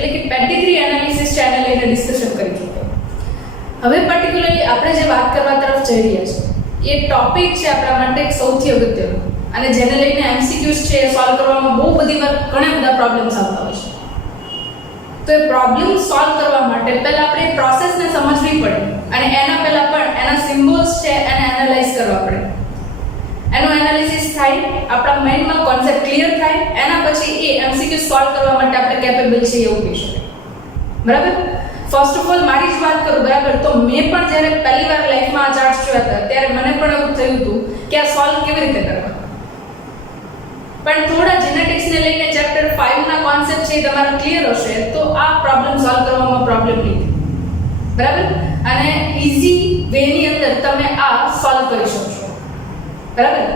એટલે કે Pedigree analysis છે એને લઈને ડિસ્કશન કરી ચૂક્યા. હવે પર્ટિક્યુલરલી આપણે જે વાત કરવા તરફ જઈ રહ્યા છીએ એ ટોપિક છે આપણા માટે સૌથી અગત્યનો, અને જેને લઈને એમસીક્યુઝ છે એ સોલ્વ કરવામાં બહુ બધી વાર ઘણા બધા પ્રોબ્લેમ્સ આવતા હોય છે. તો એ પ્રોબ્લેમ સોલ્વ કરવા માટે પહેલા આપણે પ્રોસેસને સમજવી પડે, અને એના પહેલા પણ એના સિમ્બોલ્સ છે એને એનાલાઇઝ કરવા પડે. એનું એનાલિસિસ થાય, આપણા માઇન્ડમાં કોન્સેપ્ટ ક્લિયર થાય, એના પછી એ એમસીક્યુ સોલ્વ કરવા માટે આપણે કેપેબલ છે એવું કહી શકાય. બરાબર? ફર્સ્ટ ઓફ ઓલ મારી જ વાત કરું, બરાબર, તો મેં પણ જ્યારે પહેલી વાર લાઈફમાં આ ચાર્ટ્સ જોયા હતા ત્યારે મને પણ એવું થયું હતું કે આ સોલ્વ કેવી રીતે કરવા. પણ થોડા જેનેટિક્સને લઈને ચેપ્ટર 5 ના કોન્સેપ્ટ છે તમારા ક્લિયર હશે તો આ પ્રોબ્લેમ સોલ્વ કરવામાં પ્રોબ્લેમ નહીં. બરાબર? અને ઈઝી વેની અંદર તમે આ સોલ્વ કરી શકશો. બરાબર?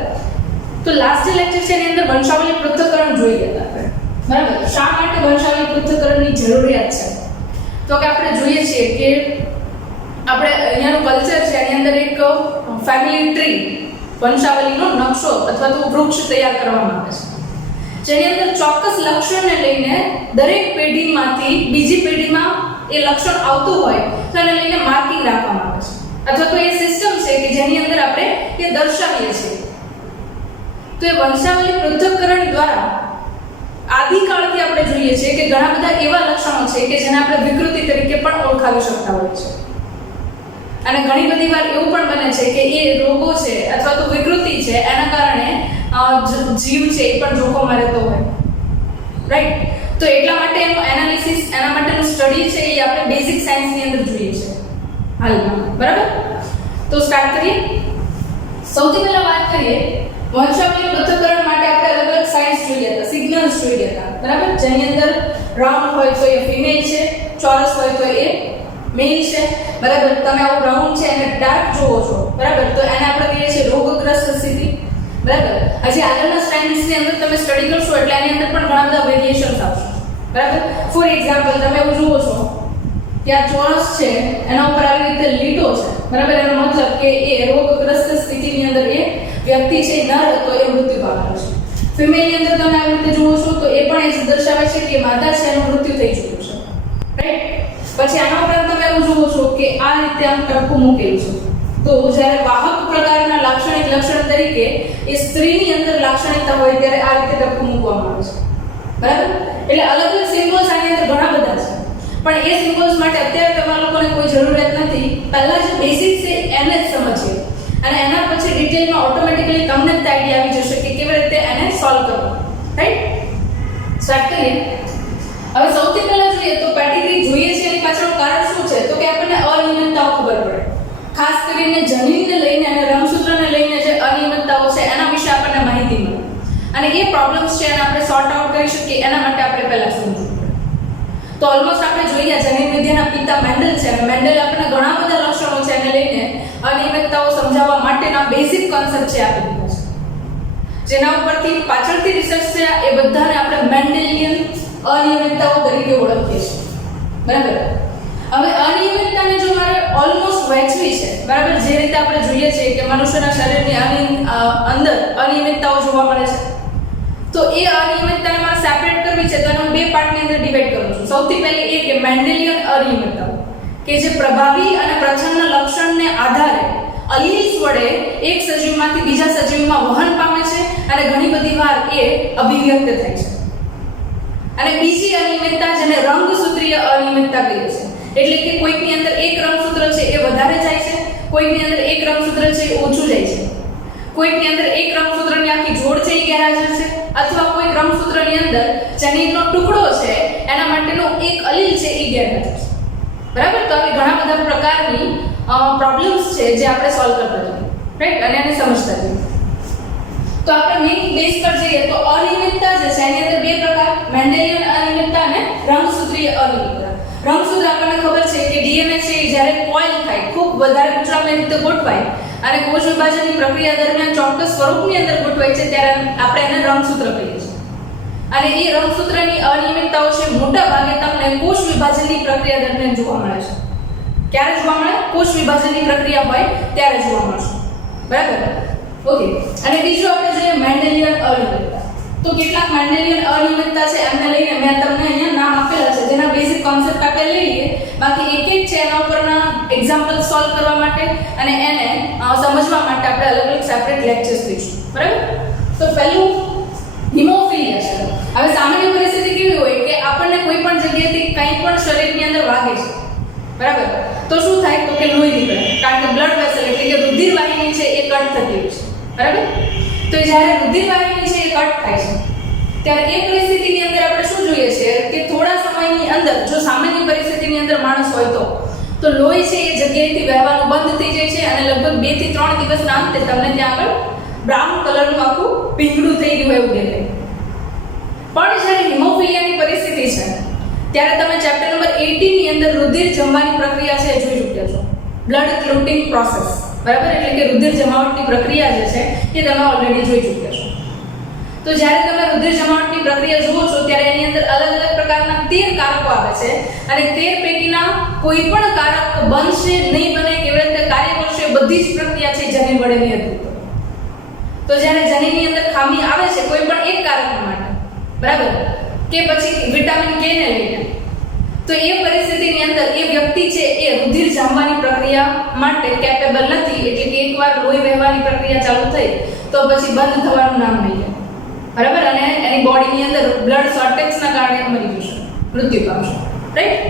તો લાસ્ટ લેક્ચર છે એની અંદર વંશાવલી પૃથ્થકરણ જોઈ ગયા હતા. બરાબર? શા માટે વંશાવલી પૃથ્થકરણની જરૂરિયાત છે? તો કે આપણે જોઈએ છીએ કે આપણે અહીંયાનું કલ્ચર છે એની અંદર એક ફેમિલી ટ્રી, વંશાવલીનો નકશો અથવા તો વૃક્ષ તૈયાર કરવામાં આવે છે, જેની અંદર ચોક્કસ લક્ષણને લઈને દરેક પેઢીમાંથી બીજી પેઢીમાં એ લક્ષણ આવતું હોય તો એને લઈને માર્કિંગ રાખવામાં આવે છે, અથવા તો એ સિસ્ટમ છે કે જેની અંદર આપણે એ દર્શાવીએ છીએ. તો એ વંશાવલી પૃથ્થકરણ દ્વારા આદિકાળથી આપણે જોઈએ છીએ કે ઘણા બધા એવા લક્ષણો છે કે જેને આપણે વિકૃતિ તરીકે પણ ઓળખાવી શકતા હોઈએ છીએ. અને ઘણી બધી વાર એવું પણ બને છે કે એ રોગો છે અથવા તો વિકૃતિ છે એના કારણે જીવ છે એ પણ જોખમમાં રહેતો હોય. રાઈટ? તો એટલા માટે એનું એનાલિસિસ, એના માટેનું સ્ટડી છે એ આપણે બેઝિક સાયન્સની અંદર જોઈએ છે હાલમાં. બરાબર? તો સ્ટાર્ટ કરીએ. સૌથી પહેલા વાત કરીએ વંશાવલી પૃથ્થકરણ માટે આપણે અલગ અલગ સાઇન્સ જોઈએ હતા, સિગ્નલ્સ જોઈએ હતા. બરાબર? જેની અંદર રાઉન્ડ હોય તો એ ફિમેલ છે, ચોરસ હોય તો એ મેલ છે. બરાબર? તમે આવું રાઉન્ડ છે અને ડાર્ક જોવો છો, બરાબર, તો એને આપણે કહીએ છીએ રોગગ્રસ્ત સ્થિતિ. બરાબર? હજી આગળના સ્ટાન્ડર્ડ્સની અંદર તમે સ્ટડી કરશો એટલે એની અંદર પણ ઘણા બધા વેરિએશન્સ આવશે. બરાબર? ફોર એક્ઝામ્પલ તમે એવું જુઓ છો કે આ ચોરસ છે એના ઉપર આવી રીતે લીટો છે. બરાબર? એનો મતલબ કે એ રોગગ્રસ્ત સ્થિતિની અંદર એ વ્યક્તિ છે નર હતો એ મૃત્યુ પામેલો છે. ફિમેલની અંદર તમે આવી રીતે જુઓ છો તો એ પણ એ દર્શાવે છે કે માતા છે એનું મૃત્યુ થઈ ચૂક્યું છે. રાઈટ? પછી આના ઉપરાંત તમે એવું જુઓ છો કે આ રીતે આમ ટપકું મૂકેલું છે. તો જ્યારે વાહક પ્રકારના લાક્ષણિક લક્ષણ તરીકે એ સ્ત્રીની અંદર લાક્ષણિકતા હોય ત્યારે આ રીતે ટપકું મૂકવામાં આવે છે. બરાબર? એટલે અલગ અલગ સિમ્બોલ્સ આની અંદર ઘણા બધા છે, પણ એ સિમ્બોલ્સ માટે અત્યારે તમારા લોકોને કોઈ જરૂરિયાત નથી. પહેલા જે બેસિક છે એને જ સમજીએ અને એના પછી ડિટેલમાં ઓટોમેટિકલી તમને જ આઈડિયા આવી જશે કે કેવી રીતે એને સોલ્વ કરવું. રાઈટ? સ્ટાર્ટ કરીએ. હવે સૌથી પહેલા જોઈએ તો પેડિગ્રી જોઈએ છે એની પાછળનું કારણ શું છે? તો કે આપણને અનિયમિતતાઓ ખબર પડે. ખાસ કરીને જનીનને લઈને અને રંગસૂત્રને લઈને જે અનિયમિતતાઓ છે એના વિશે આપણને માહિતી મળે, અને એ પ્રોબ્લેમ્સ છે એને આપણે સોર્ટ આઉટ કરી શકીએ એના માટે આપણે પહેલા સમજવું પડે. તો ઓલમોસ્ટ આપણે જોઈએ જનીન વિદ્યાના પિતા મેન્ડલ છે, અને મેન્ડલ આપણને ઘણા બધા લક્ષણો છે એને લઈને અનિયમિતતાઓ સમજાવવા માટેના બેઝિક કોન્સેપ્ટ છે આપી દીધા છે, જેના ઉપરથી પાછળથી રિસર્ચ છે એ બધાને આપણે મેન્ડેલિયન અનિયમિતતાઓ તરીકે ઓળખીએ છીએ. બરાબર? હવે અનિયમિતતાને જો મારે ઓલમોસ્ટ વહેંચવી છે, બરાબર, જે રીતે આપણે જોઈએ છીએ કે મનુષ્યના શરીરની અંદર અનિયમિતતાઓ જોવા મળે છે, તો એ અનિયમિતતાને મારે સેપરેટ કરવી છે તો એને બે પાર્ટની અંદર ડિવાઈડ કરું છું. સૌથી પહેલી એ કે મેન્ડેલિયન અનિયમિતતાઓ કે જે પ્રભાવી અને પ્રચ્છન્ન લક્ષણને આધારે અલીલ્સ વડે એક સજીવમાંથી બીજા સજીવમાં વહન પામે છે અને ઘણી બધી વાર એ અભિવ્યક્ત થાય છે. અને બીજી અનિયમિતતા જેને રંગસૂત્રીય અનિયમિતતા કહીએ છીએ, એટલે કે કોઈકની અંદર એક રંગસૂત્ર છે એ વધારે જાય છે, કોઈકની અંદર એક રંગસૂત્ર છે એ ઓછું જાય છે, કોઈકની અંદર એક રંગસૂત્રની આખી જોડ છે એ ગેરહાજર છે, અથવા કોઈ રંગસૂત્રની અંદર જનીનનો ટુકડો છે એના માટેનો એક અલીલ છે એ ગેરહાજર છે. બરાબર? તો આવી ઘણા બધા પ્રકારની પ્રોબ્લેમ્સ છે જે આપણે સોલ્વ કરતા જઈએ. રાઈટ? અને એને સમજતા જઈએ. તો આપણે મેઇન બેઝ પર જઈએ તો અનિયમિતતા જે છે એની અંદર બે પ્રકાર, મેન્ડેલિયન અનિયમિતતા અને રંગસૂત્રીય અનિયમિતતા. રંગસૂત્ર આપણને ખબર છે કે ડીએનએ છે જ્યારે કોઇલ થાય, ખૂબ વધારે ગૂંચળામણી રીતે ગોઠવાય અને કોષ વિભાજનની પ્રક્રિયા દરમિયાન ચોક્કસ સ્વરૂપની અંદર ગોઠવાય છે ત્યારે આપણે એને રંગસૂત્ર કહીએ છીએ. અને એ રંગસૂત્રની અનિયમિતતાઓ છે મોટા ભાગે તમને કોષ વિભાજનની પ્રક્રિયા દરમિયાન જોવા મળે છે. ક્યારે જોવા મળે? કોષ વિભાજનની પ્રક્રિયા હોય ત્યારે જોવા મળશે. બરાબર? ઓકે. અને બીજું આપણે જોઈએ મેન્ડેલિયન અનિયમિતતા. તો કેટલાક મેન્ડેલિયન અનિયમિતતા છે એમને લઈને મેં તમને અહીંયા નામ આપેલા છે જેના કોન્સેપ્ટ આપણે લઈ લઈએ, બાકી એક એક છે એના ઉપરના એક્ઝામ્પલ સોલ્વ કરવા માટે અને એને સમજવા માટે આપણે અલગ અલગ સેપરેટ લેક્ચર્સ લઈશું, બરાબર? તો પહેલું હિમોફિલિયા છે. હવે સામાન્ય પરિસ્થિતિ કેવી હોય કે આપણને કોઈ પણ જગ્યાએથી કંઈ પણ શરીરની અંદર વાગે છે, બરાબર? તો શું થાય? તો કે લોહી નીકળે, કારણ કે બ્લડ વેસલ એટલે કે રુધિર વાહિની છે એ કટ થતી હોય છે, બરાબર? તો જ્યારે રુધિર વાહિની છે એ કટ થાય છે ત્યારે એ પરિસ્થિતિની અંદર આપણે શું જોઈએ છે કે થોડા સમયની અંદર જો સામાન્ય પરિસ્થિતિની અંદર માણસ હોય તો લોહી છે એ જગ્યાએથી વહેવાનું બંધ થઈ જાય છે અને લગભગ 2 થી 3 દિવસના અંતે તમને ત્યાં આગળ બ્રાઉન કલરનું આખું પીંગળું થઈ ગયું એવું દેખાય. પણ જ્યારે હિમોફિલિયાની પરિસ્થિતિ છે ત્યારે તમે ચેપ્ટર નંબર 18 ની અંદર રુધિર જમવાની પ્રક્રિયા છે જોઈ ચૂક્યા છો, બ્લડ ક્લોટિંગ પ્રોસેસ, બરાબર? એટલે કે રુધિર જમાવટની પ્રક્રિયા જે છે એ તમે ઓલરેડી જોઈ ચૂક્યા છો. તો જ્યારે તમે રુધિર જમાવટની પ્રક્રિયા જુઓ છો ત્યારે એની અંદર અલગ અલગ પ્રકારના 13 કારકો આવે છે અને 13 પૈકીના કોઈ પણ કારક બનશે નહીં બને કેવી રીતે કાર્ય કરશે બધી જ પ્રક્રિયા છે જનીન વડે નિયંત્રિત. તો જ્યારે જનીનની અંદર ખામી આવે છે કોઈ પણ એક કારક માટે, બરાબર, કે પછી વિટામિન કે ને લઈને, તો એ પરિસ્થિતિની અંદર એ વ્યક્તિ છે એ રુધિર જામવાની પ્રક્રિયા માટે કેપેબલ નથી. એટલે કે એકવાર લોહી વહેવાની પ્રક્રિયા ચાલુ થઈ તો પછી બંધ થવાનું નામ નહીં લે, બરાબર? અને એની બોડીની અંદર બ્લડ શોર્ટેજના કારણે મરી જશે, મૃત્યુ પામશે, રાઈટ?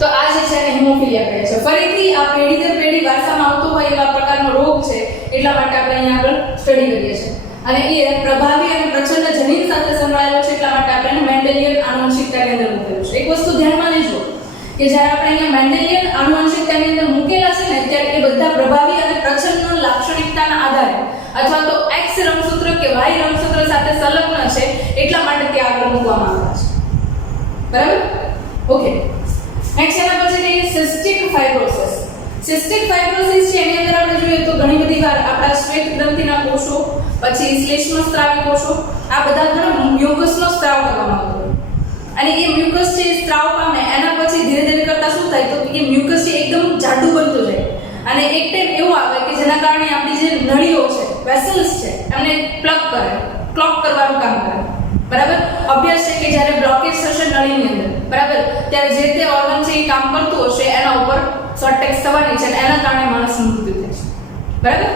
તો આ જે છે એને હિમોફિલિયા કહે છે. ફરીથી આ પેઢી દર પેઢી વારસામાં આવતો હોય એવા પ્રકારનો રોગ છે, એટલા માટે આપણે અહીંયા આગળ સ્ટડી કરીએ છીએ. અને એ પ્રભાવી અને પ્રચંડ જનીન સાથે સંકળાયેલો છે, એટલા માટે આપણે મેન્ડેલિયન આનુવંશિકતાની અંદર મૂકેલું છે. એક વસ્તુ ધ્યાનમાં લેજો કે જ્યારે આપણે અહીંયા મેન્ડેલિયન આનુવંશિકતાની અંદર મૂકેલા છે ને ત્યારે એ બધા પ્રભાવી અને પ્રચંડ લાક્ષણિકતાના આધારે અથવા તો X રંગસૂત્ર કે Y રંગસૂત્ર સાથે સંલગ્ન છે, એટલા માટે તે આગળ મૂકવામાં આવ્યા છે, બરાબર? ઓકે, નેક્સ્ટ એના પછી સિસ્ટિક ફાઇબ્રોસિસ. સિસ્ટિક ફાઇબ્રોસિસ છે એની અંદર આપણે જોઈએ તો ઘણી બધી વાર આપણા શ્વેત ગ્રંથિના કોષો, પછી શ્લેષ્મસ્ત્રાવી કોષો, આ બધા ઘણા મ્યુકસનો સ્ત્રાવ કરવામાં આવતો હોય અને એ મ્યુકસ છે સ્ત્રાવ પામે એના પછી ધીરે ધીરે કરતા શું થાય તો એ મ્યુકસ છે એકદમ જાડું બનતું જાય અને એક ટાઈમ એવું આવે કે જેના કારણે આપણી જે નળીઓ છે, વેસલ્સ છે, એમને પ્લગ કરે, ક્લોગ કરવાનું કામ કરે, બરાબર? અભ્યાસ છે કે જ્યારે બ્લોકેજ થશે નળીની અંદર, બરાબર, ત્યારે જે તે ઓર્ગન છે એ કામ કરતું હશે એના ઉપર શોર્ટેજ થવાની છે અને એના કારણે માણસનું મૃત્યુ થાય છે, બરાબર?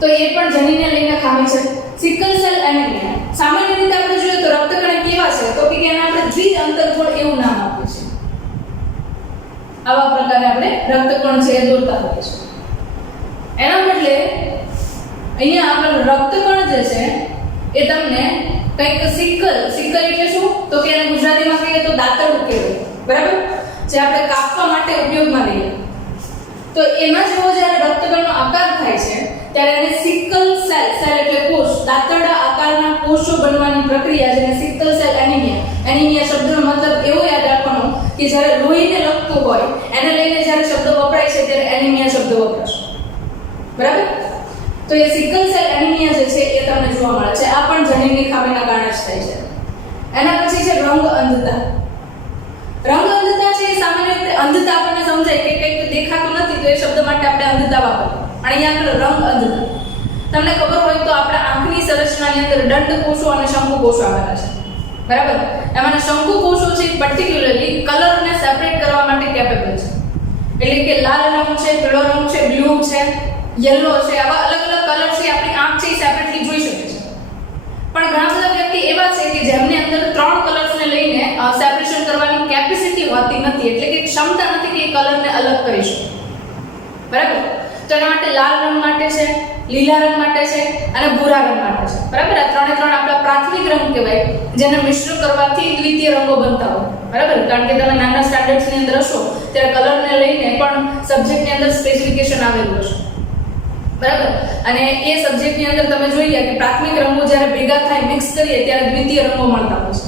તો એ પણ જનીનને લઈને ખામી છે. Sickle cell anaemia. સામાન્ય રીતે આપણે જોઈએ તો રક્તકણ કેવા છે તો કે એને આપણે દ્વિઅંતરગોળ એવું નામ આપ્યું છે. આવા પ્રકારે આપણે રક્તકણ છે એ દોરતા હોઈએ છીએ. એના બદલે અહીંયા આપણે રક્તકણ જે છે એ તમને કંઈક સિકલ એટલે શું તો કે એને ગુજરાતીમાં કહીએ તો દાંતરડું કહેવાય, બરાબર? જે આપણે કાપવા માટે ઉપયોગમાં લઈએ. તો એમાં જેવો જ્યારે રક્તકણનો આકાર થાય છે ત્યારે એને સિકલ સેલ એટલે કોષ, દાંતરડા આકારના કોષો બનવાની પ્રક્રિયા જેને સિકલ સેલ એનિમિયા શબ્દનો મતલબ એવો યાદ રાખવાનો કે જ્યારે લોહીને લગતું હોય એને લઈને જ્યારે શબ્દ વપરાય છે ત્યારે એનિમિયા શબ્દ વપરાશે, બરાબર? તો એ સિકલ સેલ એનિમિયા જે છે એ તમને જોવા મળે છે. આ પણ જનીનની ખામીના કારણે જ થાય છે. એના પછી છે રંગ અંધતા. રંગ અંધતા છે એ સામાન્ય રીતે અંધતા આપણને સમજાય કે કંઈક દેખાતું નથી તો એ શબ્દ માટે આપણે અંધતા વાપરીએ. અને અહીંયા આપણે રંગ અંધતા, તમને ખબર હોય તો આપણા આંખની સંરચનાની અંદર દંડ કોષો અને શંકુ કોષો આવેલા છે, બરાબર? એમાંના શંકુ કોષો છે પર્ટિક્યુલરલી કલરને સેપરેટ કરવા માટે કેપેબલ છે. એટલે કે લાલ રંગ છે, પીળો રંગ છે, બ્લુ છે, યલો છે, આવા અલગ અલગ કલર છે આપણી આંખ છે એ સેપરેટલી જોઈ શકે છે. પણ ઘણા બધા વ્યક્તિ એવા છે કે જેમને અંદર 3 કલર્સને લઈને સેપરેશન કરવાની કેપેસિટી હોતી નથી, એટલે કે ક્ષમતા નથી કે એ કલરને અલગ કરી શકે, બરાબર? તો એના માટે લાલ રંગ માટે છે, લીલા રંગ માટે છે અને ભૂરા રંગ માટે છે, બરાબર? આ ત્રણે ત્રણ આપણા પ્રાથમિક રંગ કહેવાય જેને મિશ્ર કરવાથી દ્વિતીય રંગો બનતા હોય, બરાબર? કારણ કે તમે નાના સ્ટાન્ડર્ડ્સની અંદર હશો ત્યારે કલરને લઈને પણ સબ્જેક્ટની અંદર સ્પેસિફિકેશન આવેલું હશે, બરાબર? અને એ સબ્જેક્ટની અંદર તમે જોઈ ગયા કે પ્રાથમિક રંગો જ્યારે ભેગા થાય મિક્સ કરીએ ત્યારે દ્વિતીય રંગો મળતા હોય છે,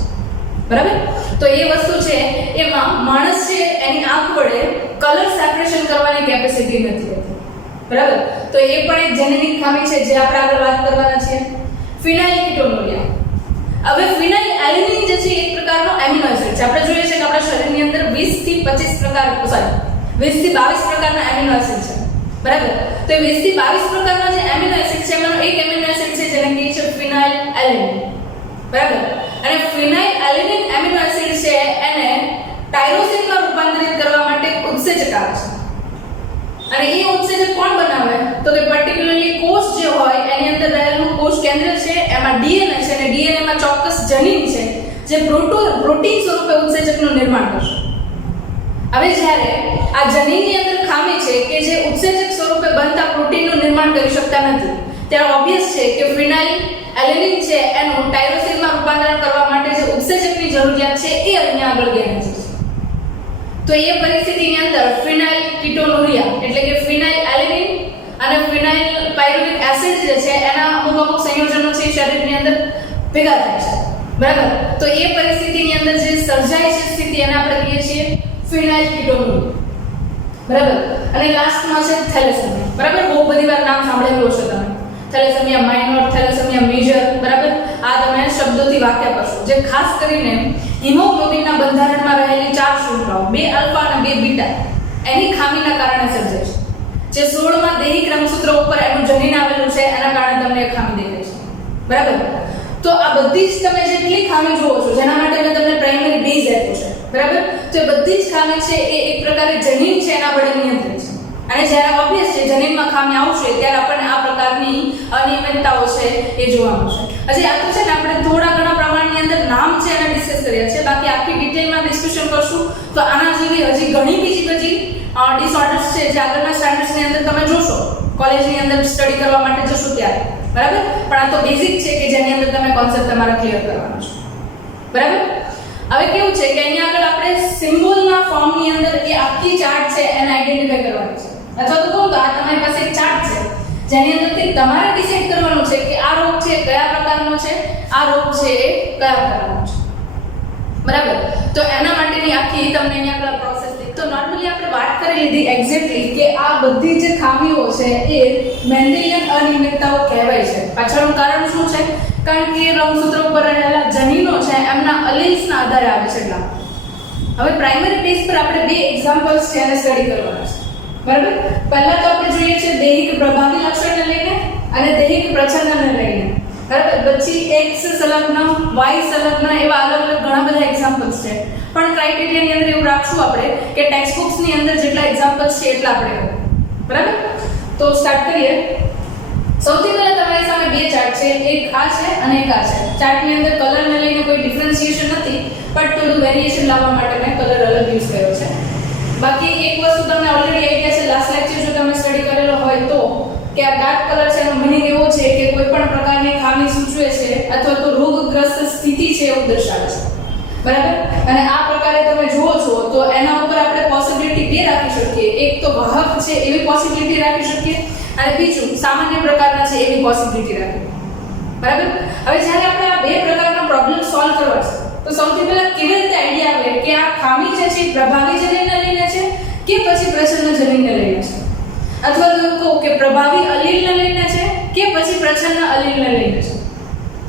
બરાબર? તો એ વસ્તુ છે એમાં માણસ છે એની આંખ વડે કલર સેપરેશન કરવાની કેપેસિટી નથી હોતી, બરાબર? તો એ પણ એક જેનેટિક ખામી છે જે આપણે આગળ વાત કરવાના છીએ. ફિનાઇલકેટોનુરિયા. હવે ફિનાઇલએલેનિન જે છે એક પ્રકારનો એમિનો એસિડ છે. આપણે જોઈએ છે કે આપણા શરીરની અંદર 20 થી 22 પ્રકારના એમિનો એસિડ છે, બરાબર? તો એ 20 થી 22 પ્રકારના જે એમિનો એસિડ છે એમાંનો એક એમિનો એસિડ છે જેને કહે છે ફિનાઇલએલેનિન, બરાબર? અને ફિનાઇલએલેનિન એમિનો એસિડ છે એને ટાયરોસિનમાં રૂપાંતરિત કરવા માટે એક ઉત્સેચક આવે છે અને એ ઉત્સેચક કોણ બનાવે તો કે પર્ટિક્યુલરલી કોષ જે હોય એની અંદર રહેલું કોષ કેન્દ્ર છે એમાં ડીએનએ છે અને ડીએનએ માં ચોક્કસ જનીન છે જે પ્રોટીન સ્વરૂપે ઉત્સેચકનું નિર્માણ કરશે. હવે જ્યારે આ જનીનની અંદર ખામી છે કે જે ઉત્સેચક સ્વરૂપે બનતા પ્રોટીનનું નિર્માણ કરી શકતા નથી ત્યારે ઓબ્વિયસ છે કે ફિનાઇલ એલેનિન છે એનું ટાયરોસિનમાં રૂપાંતરણ કરવા માટે જે ઉત્સેચકની જરૂરિયાત છે એ અહીંયા આગળ ગેરહાજર છે. તો એ પરિસ્થિતિની અંદર ફિનાઇલ કીટોનુરિયા એટલે કે ફિનાઇલ એલેનિન અને ફિનાઇલ પાયરુવિક એસિડ જે છે એના અમુક સંયોજનો છે શરીરની અંદર ભેગા થાય છે. બરાબર. તો એ પરિસ્થિતિની અંદર જે સર્જાય છે સ્થિતિ એને આપણે કહીએ છીએ ફિનાઇલ કીટોનુરિયા. બરાબર. અને લાસ્ટમાં છે થેલેસેમિયા. બરાબર. બહુ બધી વાર નામ સાંભળેલું હશે તમે. Thalassemia minor, thalassemia major. બરાબર. આ તમે શબ્દોથી વાકેફ હશો. જે ખાસ કરીને હિમોગ્લોબિનના બંધારણમાં રહેલી 4 શૃંખલાઓ 2 આલ્ફા અને 2 બીટા એની ખામીના કારણે સર્જાય છે. જે 16માં દેહિક રંગસૂત્ર ઉપર એનું જનીન આવેલું છે એના કારણે તમને એ ખામી દેખાય છે. બરાબર. તો આ બધી જ તમે જેટલી ખામી જોવો છો જેના માટે મેં તમને પ્રાઇમરી બેઝ આપ્યો છે. બરાબર. તો એ બધી જ ખામી છે એ એક પ્રકારે જનીન છે એના વડે નિયંત્રિત છે. અને જ્યારે ઓબ્વિયસ છે જનીનમાં ખામી આવશે ત્યારે આપણને આ પ્રકારની અનિયમિતતાઓ છે એ જોવા મળશે. હજી આ તો છે ને આપણે થોડા ઘણા પ્રમાણની અંદર નામ છે એને ડિસ્કસ કર્યા છે. બાકી આખી ડિટેલમાં ડિસ્કશન કરશું તો આના જેવી હજી ઘણી બીજી ડિસઓર્ડર્સ છે જે આગળના સ્ટાન્ડર્ડ્સની અંદર તમે જોશો કોલેજની અંદર સ્ટડી કરવા માટે જશો ત્યારે. બરાબર. પણ આ તો બેઝિક છે કે જેની અંદર તમે કોન્સેપ્ટ તમારા ક્લિયર કરવાનો છે. બરાબર. હવે કેવું છે કે અહીંયા આગળ આપણે સિમ્બોલના ફોર્મની અંદર એ આખી ચાર્ટ છે એને આઈડેન્ટિફાઈ કરવાની છે. અથવા તો કહું તો આ તમારી પાસે એક ચાર્ટ છે જેની અંદરથી તમારે ડિસાઈડ કરવાનું છે કે આ રોગ છે કયા પ્રકારનો છે, આ રોગ છે એ કયા પ્રકારનો છે. બરાબર. તો એના માટેની આખી તમને અહીંયા આગળ પ્રોસેસ તો નોર્મલી આપણે વાત કરી લીધી એક્ઝેક્ટલી કે આ બધી જે ખામીઓ છે એ મેન્ડેલિયન અનિયમિતતાઓ કહેવાય છે. પાછળનું કારણ શું છે? કારણ કે રંગસૂત્ર ઉપર રહેલા જનીનો છે એમના અલીલ્સના આધારે આવે છે. એટલા હવે પ્રાઇમરી બેઝ પર આપણે 2 એક્ઝામ્પલ્સ છે એને સ્ટડી કરવાના છે. બરાબર. પહેલા તો આપણે જોઈએ છે દૈહિક પ્રભાવી લક્ષણને લઈને અને દૈહિક પ્રચ્છન્નને લઈને. બરાબર. પછી x સંલગ્ન y સંલગ્ન એવા અલગ અલગ ઘણા બધા એક્ઝામ્પલ્સ છે. પણ ક્રાઇટેરિયાની અંદર એવું રાખશું આપણે કે ટેક્સ્ટ બુક્સની અંદર જેટલા એક્ઝામ્પલ્સ છે એટલા આપણે કરીએ. બરાબર. તો સ્ટાર્ટ કરીએ. સૌથી પહેલા તમારી સામે 2 ચાર્ટ છે. એક આ છે અને એક આ છે. ચાર્ટની અંદર કલરને લઈને કોઈ ડિફરન્શિએશન નથી પણ થોડું વેરિએશન લાવવા માટે મેં કલર અલગ યુઝ કર્યો છે. બાકી એક વસ્તુ તમને ઓલરેડી આઈડિયા છે લાસ્ટ લેક્ચર જો તમે સ્ટડી કરેલો હોય તો કે આ ડાર્ક કલર છે એનો મીનિંગ એવો છે કે કોઈ પણ પ્રકારની ખામી સૂચવે છે અથવા તો રોગગ્રસ્ત સ્થિતિ છે એવું દર્શાવે છે. બરાબર. અને આ પ્રકારે તમે જુઓ છો તો એના ઉપર આપણે પોસિબિલિટી 2 રાખી શકીએ. એક તો વાહક છે એવી પોસિબિલિટી રાખી શકીએ અને બીજું સામાન્ય પ્રકારના છે એવી પોસિબિલિટી રાખીએ. બરાબર. હવે જ્યારે આપણે આ 2 પ્રકારના પ્રોબ્લેમ સોલ્વ કરવા છે તો સૌથી પહેલા કેવી રીતે આઈડિયા આવે કે આ ખામી છે એ પ્રભાવી જનીનને લઈને છે કે પછી પ્રચ્છન્ન જનીનને લઈને છે, અથવા તો કહો કે પ્રભાવી અલીલને લઈને છે કે પછી પ્રચ્છન્ન અલીલને લઈને છે.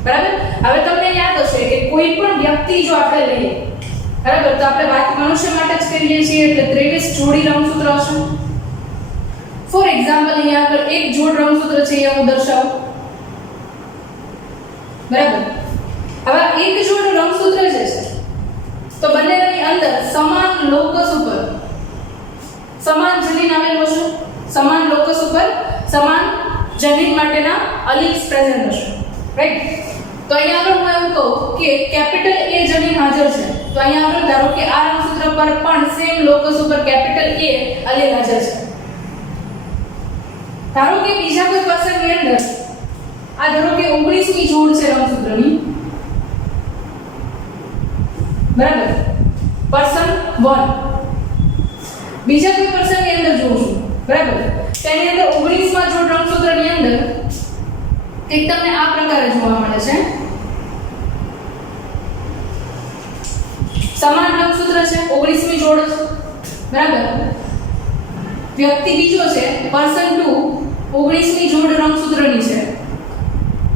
બરાબર. હવે તમને યાદ હશે કે કોઈ પણ વ્યક્તિ જો આપણે લઈએ બરાબર તો આપણે વાત મનુષ્ય માટે જ કરીએ છીએ એટલે 23 જોડી રંગસૂત્ર હશે. ફોર એક્ઝામ્પલ અહીંયા આગળ એક જોડ રંગસૂત્ર છે એ હું દર્શાવું. બરાબર. હવે એક જોડ રંગસૂત્ર જે છે તો બંનેની અંદર સમાન લોકસ ઉપર સમાન જનીન આવેલું હશે. સમાન લોકસ ઉપર સમાન જનીન માટેના અલીલ્સ પ્રેઝન્ટ હશે. રાઈટ. તો અહીંયા આગળ હું એવું કહું કે કેપિટલ A જનીન હાજર છે તો અહીંયા આગળ ધારો કે આ રંગસૂત્ર પર પણ સેમ લોકસ ઉપર કેપિટલ A અલીલ હાજર છે. ધારો કે બીજા કોઈ પર્સનની અંદર આ ધારો કે 19મી જોડ છે રંગસૂત્રની. બરાબર. પર્સન 1 બીજા કોઈ પર્સનની અંદર જોઉં છું. બરાબર. તેની અંદર 19માં જોડ રંગસૂત્રની અંદર એક તમને આ પ્રકારે જોવા મળે છે. સમાન રંગસૂત્ર છે 19મી જોડ છે. બરાબર. વ્યક્તિ બીજો છે પર્સન 2 19મી જોડ રંગસૂત્રની છે.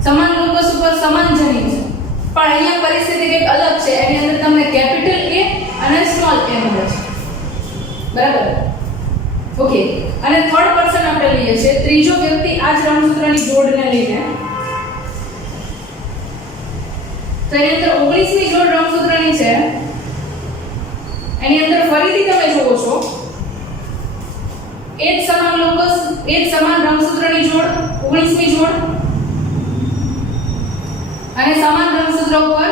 સમાન લોકસ ઉપર સમાન જનીન છે પણ અહીંયા પરિસ્થિતિ કંઈક અલગ છે. એની અંદર તમને કેપિટલ A અને સ્મોલ a મળે છે. બરાબર. ઓકે. અને થર્ડ પર્સન આપણે લઈએ છીએ ત્રીજો વ્યક્તિ આ જ રંગસૂત્રની જોડને લઈને તો એની અંદર 19મી જોડ રંગસૂત્રની છે એની અંદર અંદર ફરીથી તમે જુઓ છો એ જ સમાન લોકસ, એ જ સમાન રંગસૂત્રની જોડ 19મી જોડ અને સમાન રંગસૂત્ર ઉપર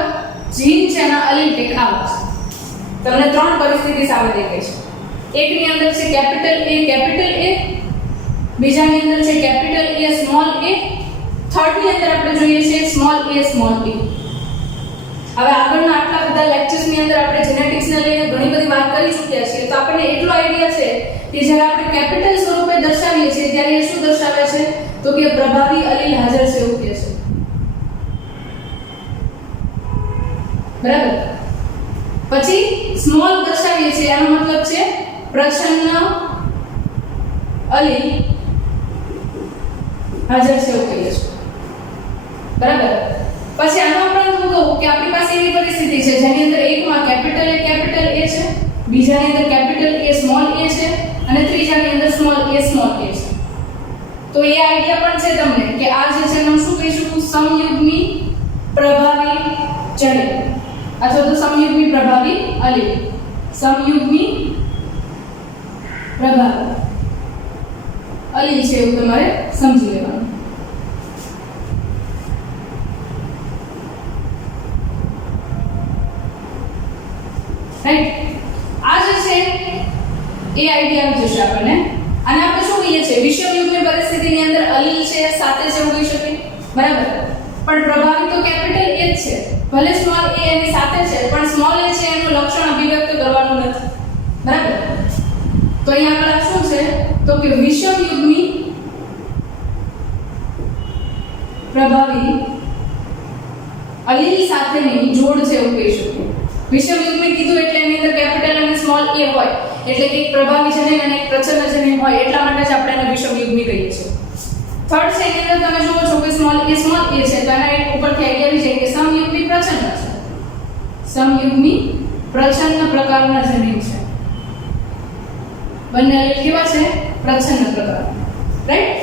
જીન છે એના અલીલ ટેક આવે છે. તમને ત્રણ પરિસ્થિતિ સામે દેખાય છે. એકની અંદર છે કેપિટલ A, બીજાની અંદર છે કેપિટલ A સ્મોલ a, થર્ડની અંદર આપણે જોઈએ છે સ્મોલ a સ્મોલ b. હવે આગળના આટલા બધા લેક્ચર્સની અંદર આપણે જેનેટિક્સને લઈને ઘણી બધી વાત કરી ચૂક્યા છીએ, તો આપણને એટલો આઈડિયા છે કે જ્યારે આપણે કેપિટલ સ્વરૂપે દર્શાવીએ છીએ ત્યારે એ શું દર્શાવે છે તો કે પ્રભાવી અલીલ હાજર છે એવું કહે છે. બરાબર. પછી સ્મોલ દર્શાવીએ છીએ એનો મતલબ છે પ્રચ્છન્ન અલીલ હાજર છે એવું કહીએ છીએ. બરાબર. પછી આનો આપણે હું કહું કે આપણી પાસે એવી પરિસ્થિતિ છે જેની અંદર એકમાં કેપિટલ A છે, બીજાની અંદર કેપિટલ A સ્મોલ a છે અને ત્રીજાની અંદર સ્મોલ a સ્મોલ a છે. તો એ આઈડિયા પણ છે તમને કે આ જે છે એનું શું કહીશું સમયુગ્મી પ્રભાવી જનીન અથવા તો સમયુગ્મી પ્રભાવી અલીલ. સમયુગ્મી પ્રભાવી અલીલ છે એવું તમારે સમજી લેવાનું. રાઈટ. આ જે છે એ આઈડિયા આવી જશે આપણને. અને આપણે શું કહીએ છીએ વિષમયુગ્મી પરિસ્થિતિની અંદર અલીલ છે સાથે છે એવું કહી શકીએ. બરાબર. પણ પ્રભાવી તો કેપિટલ A જ છે, ભલે સ્મોલ a એની સાથે છે પણ સ્મોલ a છે એનું લક્ષણ અભિવ્યક્ત કરવાનું નથી. બરાબર. તો અહીંયા આગળ શું છે તો કે વિષમયુગ્મી પ્રભાવી અલીલ સાથેની જોડ છે એવું કહી શકીએ. વિષમયુગ્મી કીધું એટલે એની અંદર કેપિટલ અને સ્મોલ a હોય એટલે કે એક પ્રભાવી જનીન અને એક પ્રચ્છન્ન જનીન હોય એટલા માટે જ આપણે એને વિષમયુગ્મી કહીએ છીએ. થર્ડ છે એની અંદર તમે જુઓ છો કે સ્મોલ a છે તો એના ઉપરથી આઈડિયા આવી જાય કે સમયુગ્મી પ્રચ્છન્ન છે. સમયુગ્મી પ્રચ્છન્ન પ્રકારના જનીન છે. બંને અલીલ કેવા છે પ્રચ્છન્ન પ્રકાર. રાઈટ.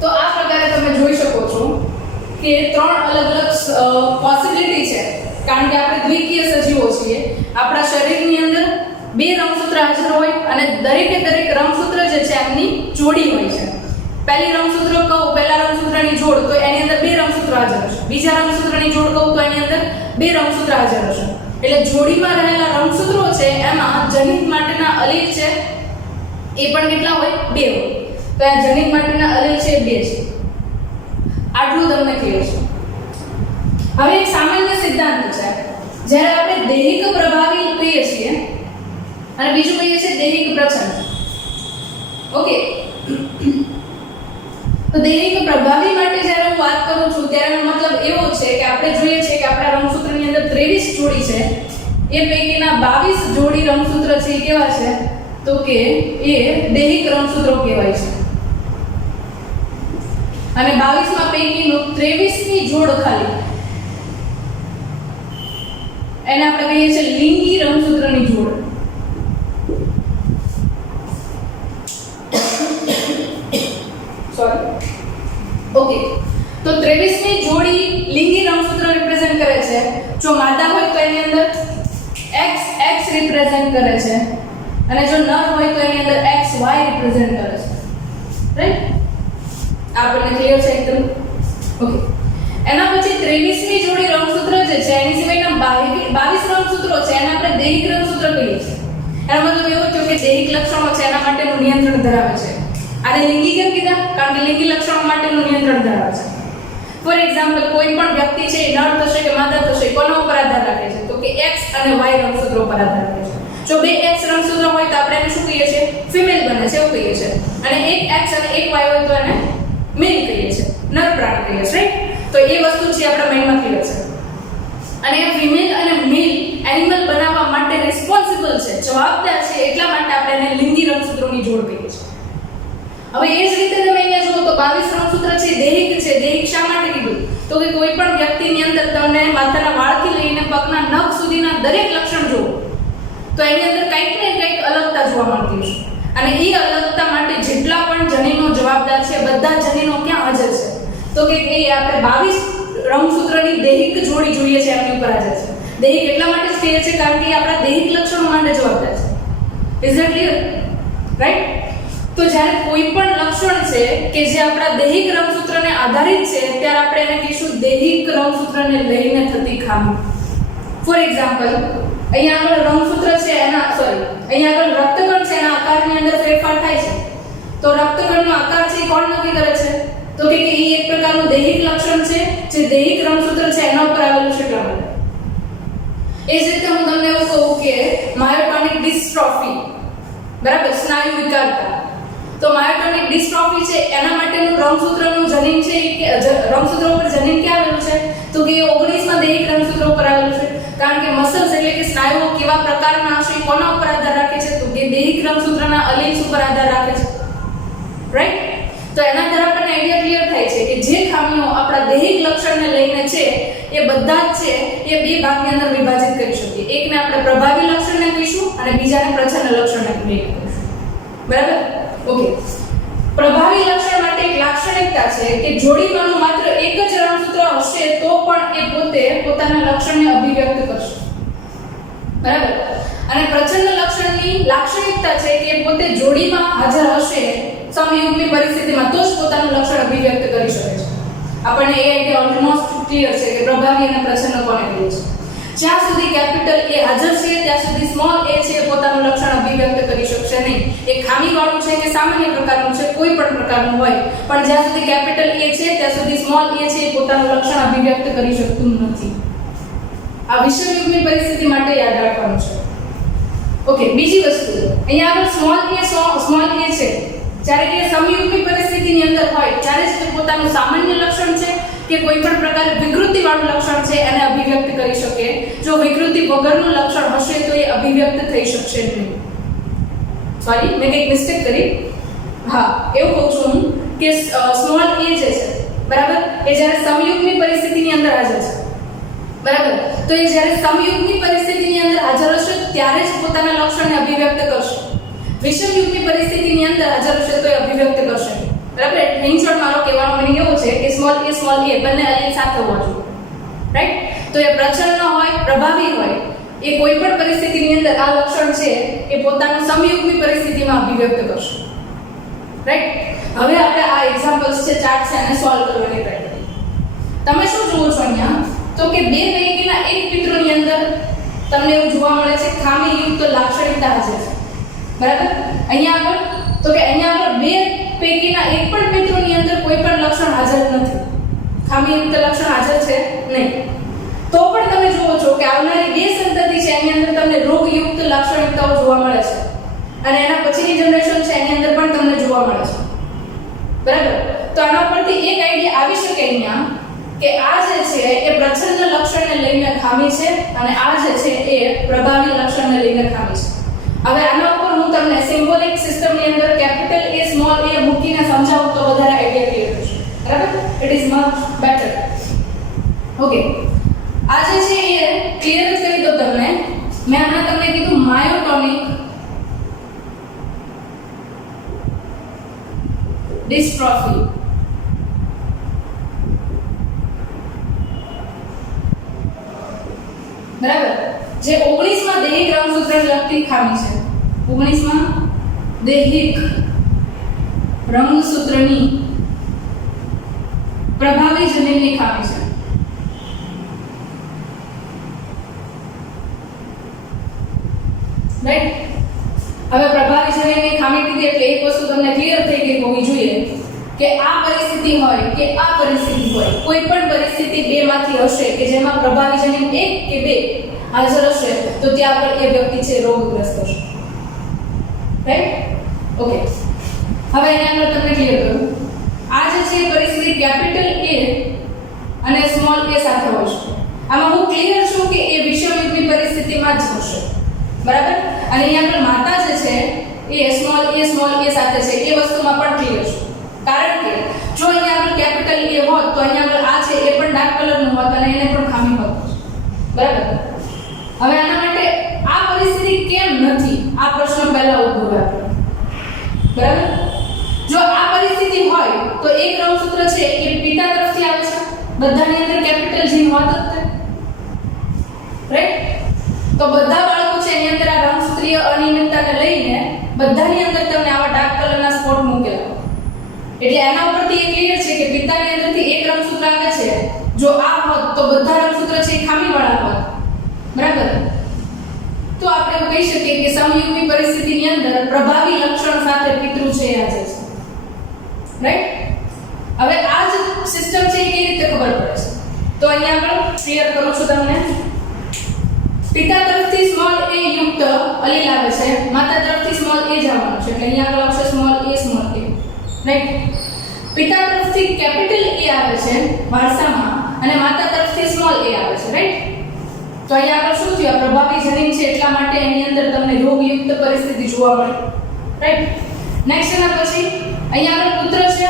તો આ પ્રકારે તમે જોઈ શકો છો કે ત્રણ અલગ અલગ પોસિબિલિટી છે. કારણ કે આપણે દ્વિકીય સજીવો છીએ, આપણા શરીરની અંદર બે રંગસૂત્ર હાજર હોય અને દરેકે દરેક રંગસૂત્ર જે છે એમની જોડી હોય છે. પહેલી રંગસૂત્ર કહું પહેલા રંગસૂત્રની જોડ તો એની અંદર બે રંગસૂત્ર હાજર હશે, બીજા રંગસૂત્રની જોડ કહું તો એની અંદર બે રંગસૂત્ર હાજર હશે. એટલે જોડીમાં રહેલા રંગસૂત્રો છે એમાં જનીન માટેના અલીલ છે એ પણ કેટલા હોય બે હોય. તો આ જનીન માટેના અલીલ છે બે છે. આટલું તમને ક્લિયર છે. હવે એક સામાન્ય સિદ્ધાંત છે જ્યારે આપણે દૈહિક પ્રભાવી કહીએ છીએ અને બીજું કહીએ છીએ દૈહિક પ્રચ્છન્ન. ઓકે. તો દૈહિક પ્રભાવી માટે જ્યારે હું વાત કરું છું ત્યારે એનો મતલબ એવો છે કે આપણે જોઈએ છે કે આપણા રંગસૂત્રની અંદર 23 જોડી છે એ પૈકીના 22 જોડી રંગસૂત્ર છે એ કેવા છે તો કે એ દૈહિક રંગસૂત્રો કહેવાય છે. અને 22 માં પૈકીનું 23મી જોડ ખાલી એને આપણે કહીએ છીએ લિંગી રંગસૂત્રની જોડ. સોરી. ઓકે. તો 23મી જોડી લિંગી રંગસૂત્ર રિપ્રેઝન્ટ કરે છે. જો માદા હોય તો એની અંદર XX રિપ્રેઝન્ટ કરે છે અને જો નર હોય તો એની અંદર XY રિપ્રેઝન્ટ કરે છે. રાઈટ. આપણને ક્લિયર છે એકદમ? ઓકે. એના પછી 23મી જોડી રંગસૂત્ર જે છે એની સિવાયના 22 રંગસૂત્રો છે એને આપણે દૈહિક રંગસૂત્ર કહીએ છીએ. એનો મતલબ એવો થયો કે દૈહિક લક્ષણો છે એના માટેનું નિયંત્રણ ધરાવે છે. આને લિંગી કેમ કીધા? કારણ કે લિંગી લક્ષણો માટેનું નિયંત્રણ ધરાવે છે. ફોર એક્ઝામ્પલ કોઈ પણ વ્યક્તિ છે એ નર થશે કે માદા થશે કોના ઉપર આધાર રાખે છે તો કે X અને Y રંગસૂત્રો પર આધાર રાખે છે. જો બે X રંગસૂત્ર હોય તો આપણે એને શું કહીએ છીએ ફિમેલ બને છે એવું કહીએ છીએ. અને એક X અને એક Y હોય તો એને મેલ કહીએ છીએ, નર પ્રાણી કહીએ છીએ. રાઈટ. તો એ વસ્તુ છે આપણા માઇન્ડમાં ક્લિયર છે. અને એ ફિમેલ અને મેલ એનિમલ બનાવવા માટે રિસ્પોન્સિબલ છે, જવાબદાર છે, એટલા માટે આપણે એને લિંગી રંગસૂત્રોની જોડ કહીએ છીએ. હવે એ જ રીતે તમે અહીંયા જુઓ તો 22 રંગસૂત્ર છે દૈહિક છે. દૈહિક શા માટે કીધું તો કે કોઈ પણ વ્યક્તિની અંદર તમને માથાના વાળથી લઈને પગના નખ સુધીના દરેક લક્ષણ જુઓ તો એની અંદર કંઈક ને કંઈક અલગતા જોવા મળતી છે. અને એ અલગતા માટે જેટલા પણ જનીનો જવાબદાર છે બધા જનીનો ક્યાં હાજર છે તો કે એ આપણે 22 રંગસૂત્રની દૈહિક જોડી જોઈએ છે એમની ઉપર હાજર છે. દૈહિક એટલા માટે જ કહીએ છીએ કારણ કે એ આપણા દૈહિક લક્ષણો માટે જવાબદાર છે. Is it clear? રાઈટ? તો જ્યારે કોઈ પણ લક્ષણ છે કે જે આપણા દૈહિક રંગસૂત્રને આધારિત છે ત્યારે આપણે એને કહીશું દૈહિક રંગસૂત્રને લઈને થતી ખામી. ફોર એક્ઝામ્પલ, અહીંયા આગળ રંગસૂત્ર છે અહીંયા આગળ રક્તકણ છે એના આકારની અંદર ફેરફાર થાય છે. તો રક્તકણનો આકાર છે એ કોણ નક્કી કરે છે? તો કે એ એક પ્રકારનું દૈહિક લક્ષણ છે જે દૈહિક રંગસૂત્ર છે એના ઉપર આવેલું છે એટલા માટે. એ જ રીતે હું તમને એવું કહું કે માયોટોનિક ડિસ્ટ્રોફી, બરાબર, સ્નાયુ વિકારતા. તો માયોટોનિક ડિસ્ટ્રોફી છે એના માટેનું રંગસૂત્રનું જનીન છે કે રંગસૂત્ર ઉપર જનીન ક્યાં આવેલું છે? તો કે 19 માં દૈહિક રંગસૂત્ર ઉપર આવેલું છે. કારણ કે મસલ્સ એટલે કે સ્નાયુઓ કેવા પ્રકારના હશે કોના ઉપર આધાર રાખે છે? તો કે દૈહિક રંગસૂત્રના અલિંસ ઉપર આધાર રાખે છે. રાઈટ? તો એના દ્વારા આપણને આઈડિયા ક્લિયર થાય છે કે જે ખામીઓ આપણા દૈહિક લક્ષણને લઈને છે એ બધા જ છે એ બે ભાગની અંદર વિભાજિત કરી શકીએ. એકને આપણે પ્રભાવી લક્ષણને કહીશું અને બીજાને પ્રચ્છન્ન લક્ષણને કહીશું. બરાબર? ઓકે. પ્રભાવી લક્ષણ માટે એક લાક્ષણિકતા છે કે જોડીમાંનું માત્ર એક જ રંગસૂત્ર હશે તો પણ એ પોતે પોતાના લક્ષણને અભિવ્યક્ત કરશે. બરાબર? અને પ્રચ્છન્ન લક્ષણની લાક્ષણિકતા છે કે પોતે જોડીમાં હાજર હશે સમયુગ્મની પરિસ્થિતિમાં તો જ પોતાનું લક્ષણ અભિવ્યક્ત કરી શકે છે. આપણને એ આઈડિયા ઓલમોસ્ટ ક્લિયર છે કે પ્રભાવી અને પ્રચ્છન્ન કોને કહીએ છીએ. જ્યાં સુધી કેપિટલ એ હાજર છે ત્યાં સુધી સ્મોલ એ છે પોતાનું લક્ષણ અભિવ્યક્ત કરી શકશે નહીં. એ ખામીવાળું છે કે સામાન્ય પ્રકારનું છે કોઈ પણ પ્રકારનું હોય પણ જ્યાં સુધી કેપિટલ એ છે ત્યાં સુધી સ્મોલ એ છે પોતાનું લક્ષણ અભિવ્યક્ત કરી શકતું નથી. આ વિષમયુગ્મની પરિસ્થિતિ માટે યાદ રાખવાનું છે. ઓકે, બીજી વસ્તુ અહીંયા આગળ સ્મોલ એ છે જ્યારે કે સમયુગ્મની પરિસ્થિતિની અંદર હોય ત્યારે જ તે પોતાનું સામાન્ય લક્ષણ છે કે કોઈ પણ પ્રકારે વિકૃતિ વાળું લક્ષણ છે એને અભિવ્યક્ત કરી શકે. જો વિકૃતિ વગરનું લક્ષણ હશે તો એ અભિવ્યક્ત થઈ શકશે નહીં. સોરી, મેં કંઈક મિસ્ટેક કરી. હા, એવું કહું છું હું કે સ્મોલ એ જે છે, બરાબર, એ જ્યારે સમયુગ્મની પરિસ્થિતિની અંદર હાજર છે, બરાબર, તો એ જ્યારે સમયુગ્મની પરિસ્થિતિની અંદર હાજર હશે ત્યારે જ પોતાના લક્ષણને અભિવ્યક્ત કરશે. વિષમયુગ્મની પરિસ્થિતિની અંદર હાજર હશે તો એ અભિવ્યક્ત કરશે. બરાબર? ઇન શોર્ટ મારો કહેવાનો મીનિંગ એવો છે કે સ્મોલ એ બંને અલિંગ સાથે હોવા જોઈએ. રાઈટ? તો એ પ્રચ્છન્ન હોય, પ્રભાવી હોય, એ કોઈ પણ પરિસ્થિતિની અંદર આ લક્ષણ છે એ પોતાનું સમયુગ્મી પરિસ્થિતિમાં અભિવ્યક્ત કરશે. રાઈટ? હવે આપણે આ એક્ઝામ્પલ્સ છે, ચાર્ટ છે, એને સોલ્વ કરવાની ટ્રાય કરીએ. તમે શું જુઓ છો અહીંયા? તો કે બે પૈકીના એક પિતૃની અંદર તમને એવું જોવા મળે છે ખામીયુક્ત લાક્ષણિકતા હાજર છે. બરાબર? અહીંયા આગળ તો કે અહીંયા આગળ બે પૈકીના એક પણ પિતૃની અંદર કોઈ પણ લક્ષણ હાજર નથી. ખામીયુક્ત લક્ષણ હાજર છે નહીં. તો પણ તમે જુઓ છો કે આવનારી બે સંતતિ છે એની અંદર તમને રોગયુક્ત લાક્ષણિકતાઓ જોવા મળે છે અને એના પછીની જનરેશન છે એની અંદર પણ તમને જોવા મળે છે. બરાબર? તો આના પરથી એક આઈડિયા આવી શકે અહીંયા કે આ જે છે એ પ્રચ્છન્ન લક્ષણને લઈને ખામી છે અને આ જે છે એ પ્રભાવી લક્ષણને લઈને ખામી છે. હવે આના ઉપર હું તમને સિમ્બોલિક સિસ્ટમની અંદર કેપિટલ એ સ્મોલ એ મૂકીને સમજાવું તો વધારે આઈડિયા ક્લિયર થશે. બરાબર? It is much better. Okay, આ જે છે એ ક્લિયર જ કરી દો તમને. મેં હમણાં તમને કીધું માયોટોનિક ડિસ્ટ્રોફી. બરાબર? જે 19 માં દૈહિક રંગસૂત્રને લગતી ખામી છે. 19 માં દૈહિક રંગસૂત્રની પ્રભાવી જનીનની ખામી છે. રાઈટ? હવે પ્રભાવી જનીનની ખામી કીધી એટલે એક વસ્તુ તમને ક્લિયર થઈ ગઈ હોવી જોઈએ કે આ પરિસ્થિતિ હોય કે આ પરિસ્થિતિ હોય, કોઈ પણ પરિસ્થિતિ બે માંથી હશે કે જેમાં પ્રભાવી જનીન એક કે બે હાજર હશે તો ત્યાં પર એ વ્યક્તિ છે રોગગ્રસ્ત હશે. રાઈટ? ઓકે, હવે એના અંદર તમને ક્લિયર કરું. આ જે છે પરિસ્થિતિ કેપિટલ એ અને સ્મોલ એ સાથે હોય છે. આમાં હું ક્લિયર છું કે એ વિષમયુગ્મી પરિસ્થિતિમાં જ હશે. બરાબર? અને અહીંયા આગળ માતા જે છે એ સ્મોલ એ સાથે છે એ વસ્તુમાં પણ ક્લિયર છું. કારણ કે જો અહીંયા આગળ કેપિટલ એ હોત તો અહીંયા આગળ આ છે એ પણ ડાર્ક કલરનું હોત અને એને પણ ખામી હોત. બરાબર? હવે આના માટે આ પરિસ્થિતિ કેમ નથી આ પ્રશ્ન પહેલા ઉદ્ભવે આપણે. બરાબર? જો આ પરિસ્થિતિ હોય તો એક રંગસૂત્ર છે એ પિતા તરફથી આવે છે, બધાની અંદર કેપિટલ જી હોત જ તે. રાઈટ? તો બધા બાળકો છે એની અંદર આ રંગસૂત્રીય અનિયમિતતાને લઈને બધાની અંદર તમને આવા ડાર્ક કલરના સ્પોટ મૂકેલા હોય એટલે એના ઉપરથી એ ક્લિયર છે કે પિતાની અંદરથી એક રંગસૂત્ર આવે છે જો આ હોત તો બધા રંગસૂત્ર છે એ ખામીવાળા હોત બરાબર તો આપણે એવું કહી શકીએ કે સમયુગ્મી પરિસ્થિતિની અંદર પ્રભાવી લક્ષણ સાથે પિતૃ છે એ હાજર છે રાઈટ હવે આ જ સિસ્ટમ છે એ કેવી રીતે ખબર પડે છે તો અહીંયા આગળ ક્લિયર કરું છું તમને પિતા તરફથી સ્મોલ a યુક્ત અલીલ આવે છે માતા તરફથી સ્મોલ a જવાનું છે એટલે અહીંયા આગળ આવશે સ્મોલ a રાઈટ પિતા તરફથી કેપિટલ A આવે છે વારસામાં અને માતા તરફથી સ્મોલ a આવે છે રાઈટ તો અહીંયા આગળ શું થયું પ્રભાવી જનીન છે એટલા માટે એની અંદર તમને રોગયુક્ત પરિસ્થિતિ જોવા મળે રાઈટ નેક્સ્ટ એના પછી અહીંયા આગળ પુત્ર છે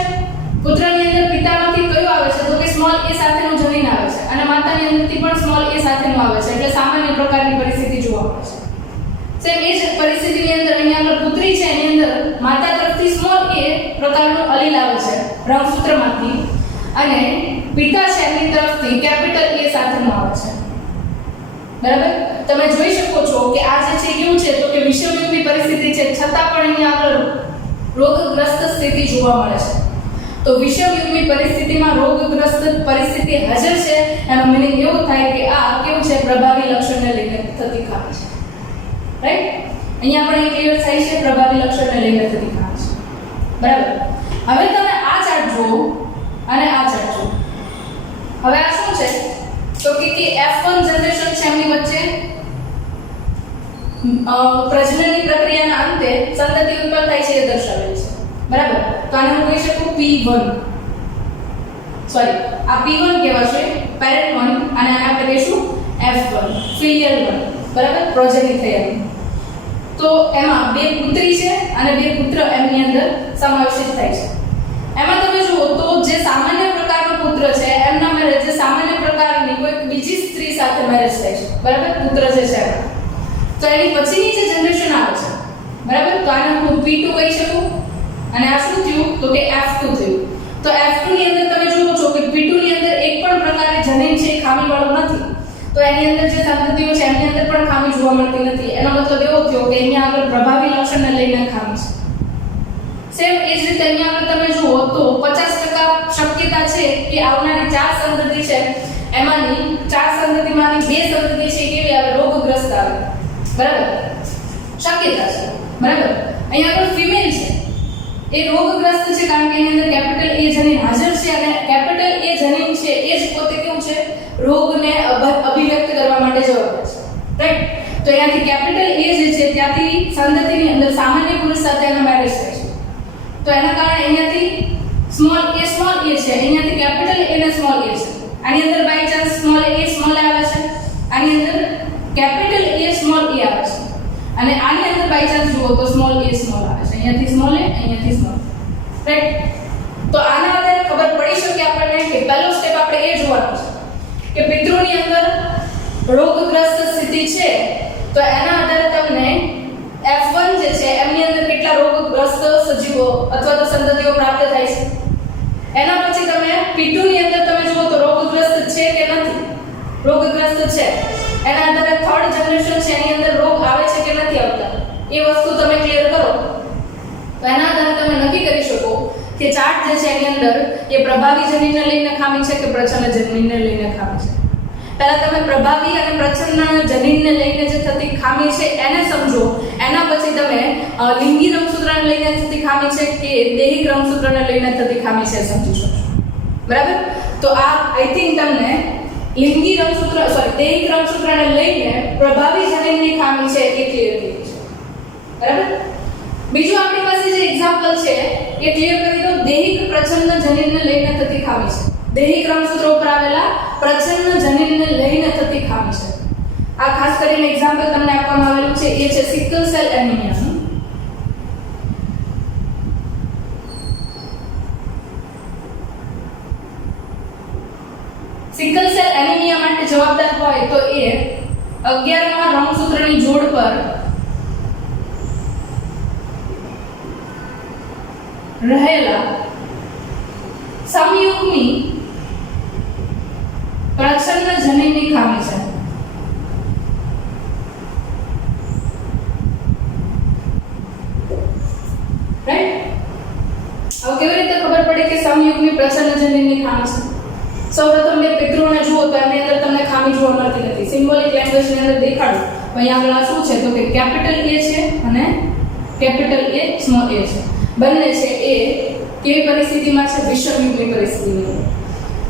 પુત્રની અંદર પિતામાંથી કયો આવે છે તો કે સ્મોલ a સાથેનું જનીન આવે છે અને માતાની અંદરથી પણ સ્મોલ a સાથેનું આવે છે એટલે સામાન્ય પ્રકારની પરિસ્થિતિ જોવા મળે છે સેમ એ જ પરિસ્થિતિની અંદર અહીંયા આગળ પુત્રી છે એની અંદર માતા તરફથી સ્મોલ a પ્રકારનું અલીલ આવે છે રંગસૂત્રમાંથી અને પિતા છે એની તરફથી કેપિટલ A સાથેનું આવે છે બરાબર તમે જોઈ શકો છો કે આ જે છે કેવું છે તો કે વિષમયુગ્મી પરિસ્થિતિ છે છતાં પણ અહીંયા આગળ રોગગ્રસ્ત સ્થિતિ જોવા મળે છે તો વિષમયુગ્મી પરિસ્થિતિમાં રોગગ્રસ્ત પરિસ્થિતિ હાજર છે એનો મીનિંગ એવું થાય કે આ કેવું છે પ્રભાવી લક્ષણને લઈને થતી ખામી છે રાઈટ અહીંયા પણ એ ક્લિયર થાય છે પ્રભાવી લક્ષણને લઈને થતી ખામી છે બરાબર હવે તમે આ ચાર્ટ જુઓ અને આ ચાર્ટ જુઓ હવે આ શું છે તો કે F1 જનરેશન છે એમની વચ્ચે પ્રજનનની પ્રક્રિયાના અંતે સંતતિ ઉત્પન્ન થાય છે એ દર્શાવેલ છે બરાબર તો આને હું કહી શકું P1 સોરી આ P1 કહેવાશે પેરેન્ટ 1 અને આને આપણે કહીશું F1 ફિલિયલ 1 બરાબર પ્રોજેની થયેલી તો એમાં બે પુત્રી છે અને બે પુત્ર એમની અંદર સમાવેશિત થાય છે એમાં તમે જુઓ તો જે સામાન્ય પ્રકારનો પુત્ર છે એમના મેરેજ જે સામાન્ય પ્રકારની કોઈ બીજી સ્ત્રી સાથે મેરેજ થાય છે બરાબર પુત્ર જે છે તો એની પછીની જે જનરેશન આવે છે બરાબર તો આને હું P2 કહી શકું અને આ શું થયું તો કે F2 થયું તો F2 ની અંદર તમે જુઓ છો કે P2 ની અંદર એક પણ પ્રકારે જનીન છે ખામીવાળું નથી તો એની અંદર જે સંતતિઓ છે એની અંદર પણ ખામી જોવા મળતી નથી એનો મતલબ એવો થયો કે અહીંયા આગળ પ્રભાવી લક્ષણને લઈને ખામી છે સેમ એ જ રીતે અહીંયા આગળ તમે જુઓ તો 50% શક્યતા છે કે આવનારી 4 સંતતિ છે એમાંની 4 સંતતિમાંની 2 સંતતિ છે કેવી આવે રોગગ્રસ્ત આવે બરાબર શક્યતા છે બરાબર અહીંયા આગળ ફિમેલ છે એ રોગગ્રસ્ત છે કારણ કે એની અંદર કેપિટલ A જનીન હાજર છે અને કેપિટલ A જનીન છે એ જ પોતે કેવું છે રોગને અભિવ્યક્ત કરવા માટે જવાબદાર છે રાઈટ તો અહીંયાથી કેપિટલ A જે છે ત્યાંથી સંતતિની અંદર સામાન્ય પુરુષ સાથે એનો મેરેજ થાય છે તો એના કારણે અહીંયાથી સ્મોલ a છે અહીંયાથી કેપિટલ A ને સ્મોલ a છે આની અંદર બાય ચાન્સ સ્મોલ a આવે છે આની અંદર કેપિટલ A સ્મોલ a આવે છે અને આની અંદર બાય ચાન્સ જુઓ તો સ્મોલ a સ્મોલ આવે છે અહીંયાથી સ્મોલ a અહીંયાથી સ્મોલ રાઈટ તો આના આધારે ખબર પડી શકે આપણને કે પહેલો સ્ટેપ આપણે એ જોવાનું છે કે પિતૃની અંદર રોગગ્રસ્ત સ્થિતિ છે તો એના આધારે તમને F1 જે છે એમની અંદર કેટલા રોગગ્રસ્ત સજીવો અથવા તો સંતતિઓ પ્રાપ્ત થાય છે એના પછી તમે P2 ની અંદર તમે જુઓ તો રોગગ્રસ્ત છે કે નથી રોગગ્રસ્ત છે એના આધારે થર્ડ જનરેશન છે એની અંદર રોગ આવે છે કે નથી આવતા એ વસ્તુ તમે ક્લિયર કરો તો એના આધારે તમે નક્કી કરી શકો કે ચાર્ટ જે છે એની અંદર એ પ્રભાવી જનીનને લઈને ખામી છે કે પ્રચ્છન્ન જનીનને લઈને ખામી છે પહેલા તમે પ્રભાવી અને પ્રચ્છન્ન જનીનને લઈને જે થતી ખામી છે એને સમજો એના પછી તમે લિંગી રંગસૂત્રને લઈને થતી ખામી છે કે દૈહિક રંગસૂત્રને લઈને થતી ખામી છે સમજી શકશો બરાબર તો આ આઈ થિંક તમને લિંગી રંગસૂત્ર દૈહિક રંગસૂત્રને લઈને પ્રભાવી જનીનની ખામી છે એ ક્લિયર થઈ છે બરાબર બીજું આપણી પાસે જે એક્ઝામ્પલ છે એ ક્લિયર કરી દો દૈહિક પ્રચ્છન્ન જનીનને લઈને થતી ખામી છે દૈહિક રંગસૂત્રો ઉપર આવેલા પ્રચ્છન્ન જનીનને લઈને થતી ખામી છે આ ખાસ કરીને એક્ઝામ્પલ તમને આપવામાં આવેલું છે એ છે સિકલ સેલ એનિમિયાનું સિકલ સેલ એનિમિયા માટે જવાબદાર હોય તો એ 11મા રંગસૂત્રની જોડ પર રહેલા સમયુગ્મી પ્રચ્છન્ન જનીનની ખામી છે હવે કેવી રીતે ખબર પડે કે સમયુગ્મી પ્રચ્છન્નજનીની ખામી છે? સૌપ્રથમ બે પિતૃઓને જુઓ તો એમની અંદર તમને ખામી જોવા મળતી નથી. સિમ્બોલિક લેંગ્વેજની અંદર દેખાડું તો અહીંયા આગળ આ શું છે તો કે કેપિટલ A છે અને કેપિટલ A સ્મોલ a છે. બંને છે એ કેવી પરિસ્થિતિમાં છે? વિષમયુગ્મી પરિસ્થિતિમાં.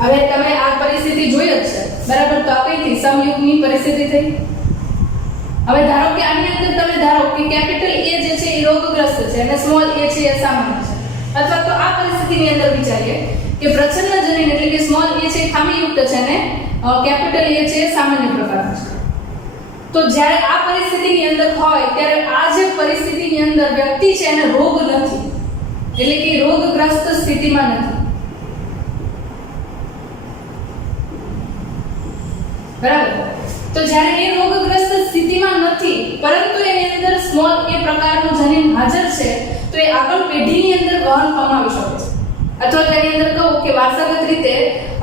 હવે તમે આ પરિસ્થિતિ જોઈ જ છે બરાબર, તો આ કઈથી સમયુગ્મી પરિસ્થિતિ થઈ. હવે ધારો કે આની અંદર તમે ધારો કે કેપિટલ A જે છે એ રોગગ્રસ્ત છે અને સ્મોલ a છે એ સામાન્ય છે, અથવા તો આ પરિસ્થિતિની અંદર વિચારીએ કે પ્રચ્છન્નજનીન એટલે કે સ્મોલ a છે ખામીયુક્ત છે અને કેપિટલ A છે એ સામાન્ય પ્રકારનો છે. તો જ્યારે આ પરિસ્થિતિની અંદર હોય ત્યારે આ જે પરિસ્થિતિની અંદર વ્યક્તિ છે એને રોગ નથી, એટલે કે રોગગ્રસ્ત સ્થિતિમાં નથી, બરાબર. તો જ્યારે એ રોગગ્રસ્ત સ્થિતિમાં નથી પરંતુ એની અંદર સ્મોલ a પ્રકારનું જનીન હાજર છે તો એ આગળ પેઢીની અંદર વહન પામી શકે છે, અથવા તેની અંદર કહું કે વારસાગત રીતે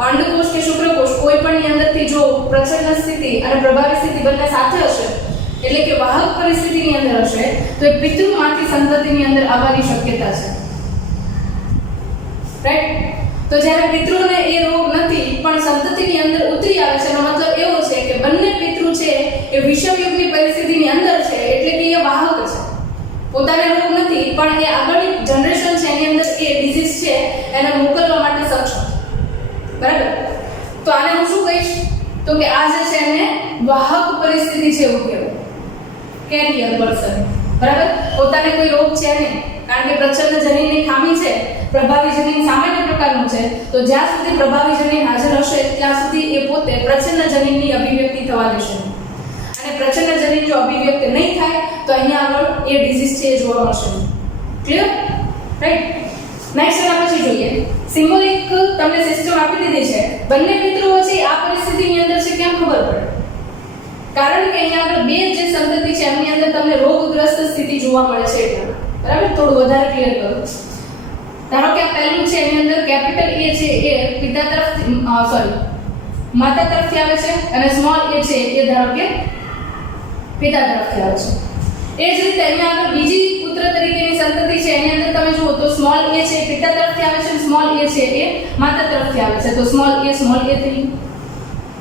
અંડકોષ કે શુક્રકોષ કોઈ પણની અંદરથી જો પ્રચ્છન્ન સ્થિતિ અને પ્રભાવી સ્થિતિ બંને સાથે હશે એટલે કે વાહક પરિસ્થિતિની અંદર હશે તો એ પિતૃમાંથી સંતતિની અંદર આવવાની શક્યતા છે, રાઈટ. તો જ્યારે પિતૃને એ રોગ નથી પણ સંતતિની અંદર ઉતરી આવે છે એનો મતલબ એવો છે કે બંને પિતૃ છે એ વિષમયુગ્મી પરિસ્થિતિની અંદર છે, એટલે કે એ વાહક છે, પોતાને રોગ નથી પણ એ આગળની જનરેશન છે એની અંદર એ ડિઝીઝ છે એને મોકલવા માટે સક્ષમ છે, બરાબર. તો આને હું શું કહીશ તો કે આ જે છે એને વાહક પરિસ્થિતિ છે એવું કહેવાય, કેરિયર પર્સન, બરાબર. પોતાને કોઈ રોગ છે નહીં કારણ કે પ્રચ્છન્ન જનીનની ખામી છે, પ્રભાવી જનીન સામાન્ય પ્રકારનું છે, તો જ્યાં સુધી પ્રભાવી જનીન હાજર હશે ત્યાં સુધી એ પોતે પ્રચ્છન્ન જનીનની અભિવ્યક્તિ થવા દેશે અને પ્રચ્છન્ન જનીન જો અભિવ્યક્ત નહીં થાય તો અહીંયા આગળ એ ડિઝીઝ છે એ જોવા મળશે. Clear, right. નેક્સ્ટ એના પછી જોઈએ સિમ્બોલિક તમને સિસ્ટમ આપી દીધી છે. બંને પિતૃઓ છે આ પરિસ્થિતિની અંદર છે કેમ ખબર પડે? કારણ કે અહીંયા આગળ બે જે સંતતિ છે એમની અંદર તમને રોગગ્રસ્ત સ્થિતિ જોવા મળે છે એટલે, બરાબર. થોડું વધારે ક્લિયર કરું. ધારો કે આ પહેલું છે એની અંદર કેપિટલ A છે એ પિતા તરફથી માતા તરફથી આવે છે અને સ્મોલ a છે એ ધારો કે પિતા તરફથી આવે છે. એ જ રીતે અહીંયા આગળ બીજી પુત્ર તરીકેની સંતતિ છે એની અંદર તમે જુઓ તો સ્મોલ a છે એ પિતા તરફથી આવે છે અને સ્મોલ a છે એ માતા તરફથી આવે છે, તો સ્મોલ a થઈ.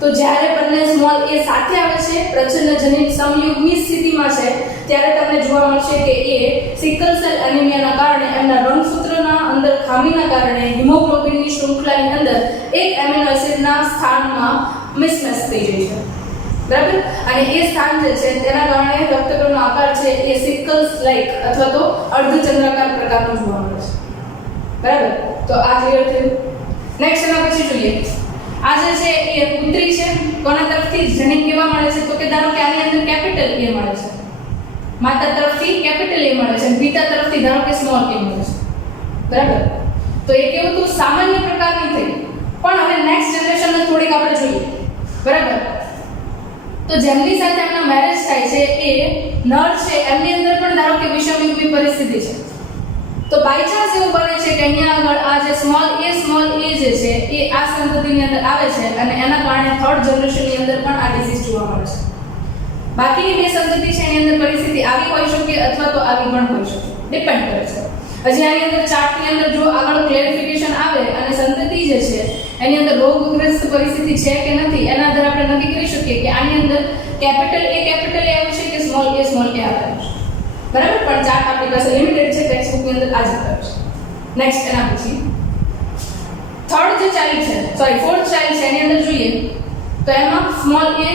તો જ્યારે બંને સ્મોલ a સાથે આવે છે પ્રચ્છન્ન જનીન સમયુગ્મી સ્થિતિમાં છે ત્યારે તમને જોવા મળશે કે એ સિકલ સેલ એનિમિયાના કારણે એમના રંગસૂત્રના અંદર ખામીના કારણે હિમોગ્લોબિનની શૃંખલાની અંદર એક એમિનો એસિડના સ્થાનમાં મિસમેચ થઈ જાય છે, બરાબર. અને એ સ્થાન જે છે તેના કારણે રક્તકણનો આકાર છે એ સિકલ્સ લાઇક અથવા તો અર્ધચંદ્રાકાર પ્રકારનો જોવા મળે છે, બરાબર. તો આ ક્લિયર થયું. નેક્સ્ટ એના પછી જોઈએ આ જે છે એ પુત્રી છે કોના તરફથી જનીન કેવા મળે છે તો કે ધારો કે આની અંદર કેપિટલ A મળે છે, માતા તરફથી કેપિટલ A મળે છે અને પિતા તરફથી ધારો કે સ્મોલ a મળે છે, બરાબર. તો એ કેવું તો સામાન્ય પ્રકારની થઈ. પણ હવે નેક્સ્ટ જનરેશનને થોડીક આપણે જોઈએ, બરાબર. તો જેમની સાથે એમના મેરેજ થાય છે એ નર છે એમની અંદર પણ ધારો કે વિષમયુગ્મી પરિસ્થિતિ છે, તો બાય ચાન્સ એવું બને છે કે અહીંયા આગળ આ જે સ્મોલ a જે છે એ આ સંતતિની અંદર આવે છે અને એના કારણે થર્ડ જનરેશનની અંદર પણ આ ડિઝીઝ જોવા મળે છે. બાકીની બે સંતતિ છે એની અંદર પરિસ્થિતિ આવી હોઈ શકે અથવા તો આવી પણ હોઈ શકે, ડિપેન્ડ કરે છે. હજી આની અંદર ચાર્ટની અંદર જો આગળ ક્લેરિફિકેશન આવે અને સંતતિ જે છે એની અંદર રોગગ્રસ્ત પરિસ્થિતિ છે કે નથી એના આધારે આપણે નક્કી કરી શકીએ કે આની અંદર કેપિટલ A આવ્યું છે કે સ્મોલ a આવ્યું છે, બરાબર. પણ ચાર્ટ આપણી પાસે લિમિટેડ છે, ટેક્સ્ટબુકની અંદર આ જ આવ્યું છે. નેક્સ્ટ એના પછી થર્ડ જે ચાઇલ્ડ છે ફોર્થ ચાઇલ્ડ છે એની અંદર જોઈએ તો એમાં સ્મોલ a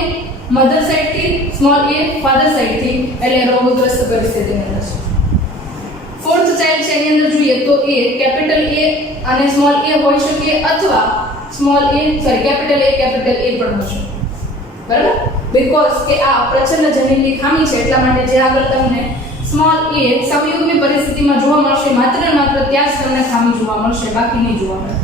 મધર સાઇડથી સ્મોલ a ફાધર સાઇડથી એટલે રોગગ્રસ્ત પરિસ્થિતિની અંદર છે. ફોર્થ ચાઇલ્ડ છે એની અંદર જોઈએ તો એ કેપિટલ A અને સ્મોલ a હોઈ શકે અથવા કેપિટલ A પણ હોઈ શકે, બરાબર. બીકોઝ કે આ પ્રચ્છન્ન જનીનની ખામી છે એટલા માટે જે આગળ તમને સ્મોલ a સમયુગ્મી પરિસ્થિતિમાં જોવા મળશે માત્ર ત્યાં જ તમને ખામી જોવા મળશે, બાકી નહીં જોવા મળે.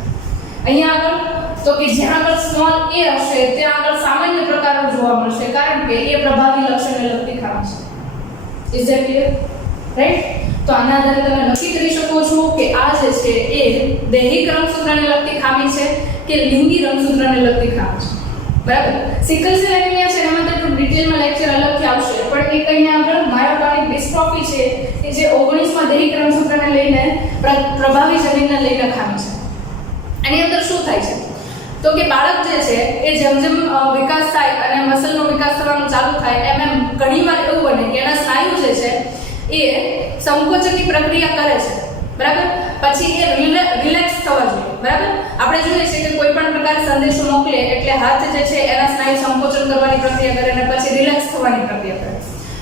અહીંયા આગળ તો કે જ્યાં આગળ સ્મોલ a હશે ત્યાં આગળ સામાન્ય પ્રકારનો જોવા મળશે કારણ કે એ પ્રભાવી લક્ષણને લગતી ખામી છે. Is that clear, right. તો આના આધારે તમે નક્કી કરી શકો છો કે આ જે છે એ દૈહિક રંગસૂત્રને લગતી ખામી છે કે લિંગી રંગસૂત્રને લગતી ખામી છે, બરાબર. સિકલ સેલ એનિમિયા છે એમાં તો ડિટેલમાં લેક્ચર અલગથી આવશે પણ એક અહીંયા આગળ માયોટોનિક ડિસ્ટ્રોફી છે કે જે 19માં દેહી ક્રમસૂત્રને લઈને પ્રભાવી જનીનને લઈને ખામી છે. એની અંદર શું થાય છે તો કે બાળક જે છે એ જેમ જેમ વિકાસ થાય અને મસલનો વિકાસ થવાનું ચાલુ થાય એમ ઘણીવાર એવું બને કે એના સ્નાયુ જે છે એ સંકોચનની પ્રક્રિયા કરે છે, બરાબર, પછી એ રિલેક્સ થવા જોઈએ, બરાબર. આપણે જોઈએ છે કે કોઈ પણ પ્રકારે સંદેશો મોકલે એટલે હાથ જે છે એના સ્નાયુ સંકોચન કરવાની પ્રક્રિયા કરે અને પછી રિલેક્સ થવાની પ્રક્રિયા કરે.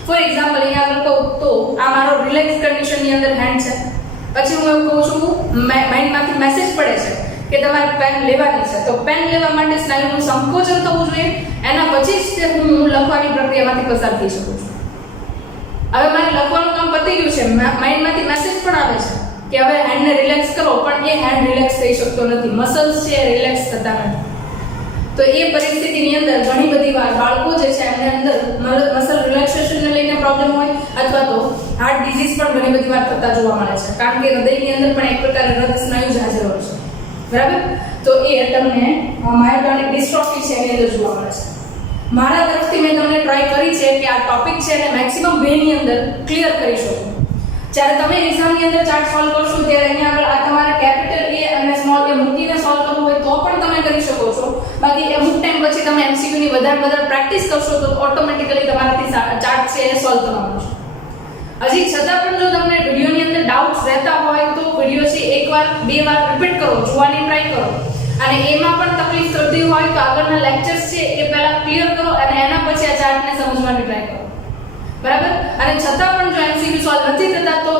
ફોર એક્ઝામ્પલ અહીંયા આગળ કહું તો આ મારો રિલેક્સ કન્ડિશનની અંદર હેન્ડ છે, પછી હું એવું કહું છું માઇન્ડમાંથી મેસેજ પડે છે કે તમારે પેન લેવાની છે, તો પેન લેવા માટે સ્નાયુનું સંકોચન થવું જોઈએ, એના પછી જ હું લખવાની પ્રક્રિયામાંથી પસાર થઈ શકું છું. હવે મારે લખવાનું કામ પતી ગયું છે, માઇન્ડમાંથી મેસેજ પણ આવે છે કે હવે હેન્ડને રિલેક્સ કરો, પણ એ હેન્ડ રિલેક્સ થઈ શકતો નથી, મસલ્સ છે રિલેક્સ થતા નથી. તો એ પરિસ્થિતિની અંદર ઘણી બધી વાર બાળકો જે છે એમને અંદર મસલ રિલેક્સેશનને લઈને પ્રોબ્લેમ હોય અથવા તો હાર્ટ ડિઝીઝ પણ ઘણી બધી વાર થતા જોવા મળે છે, કારણ કે હૃદયની અંદર પણ એક પ્રકારે હૃદય સ્નાયુ જ હાજર હોય છે, બરાબર. તો એ તમને માયોકાર્ડિક ડિસ્ટ્રોફી છે એની અંદર જોવા મળે છે. મારા તરફથી મેં તમને ટ્રાય કરી છે કે આ ટોપિક છે અને મેક્સિમમ વેની અંદર ક્લિયર કરી શકો. જ્યારે તમે એક્ઝામની અંદર ચાર્ટ સોલ્વ કરશો ત્યારે અહીંયા આગળ આ તમારે કેપિટલ એ અને સ્મોલ એ મૂકીને સોલ્વ કરવું હોય તો પણ તમે કરી શકો છો. બાકી અમુક ટાઈમ પછી તમે MCQ ની વધારે પ્રેક્ટિસ કરશો તો ઓટોમેટિકલી તમારાથી ચાર્ટ છે એ સોલ્વ થવાનો છે. હજી છતાં પણ જો તમને વિડિયોની અંદર ડાઉટ્સ રહેતા હોય તો વિડિયો છે એકવાર બે વાર રિપીટ કરો, જોવાની ટ્રાય કરો, અને એમાં પણ તકલીફ થતી હોય તો આગળના લેક્ચર્સ છે એ પહેલા ક્લિયર કરો અને એના પછી આ ચાર્ટને સમજવાની ટ્રાય કરો, બરાબર. અને છતાં પણ જો MCQ સોલ્વ નથી થતા તો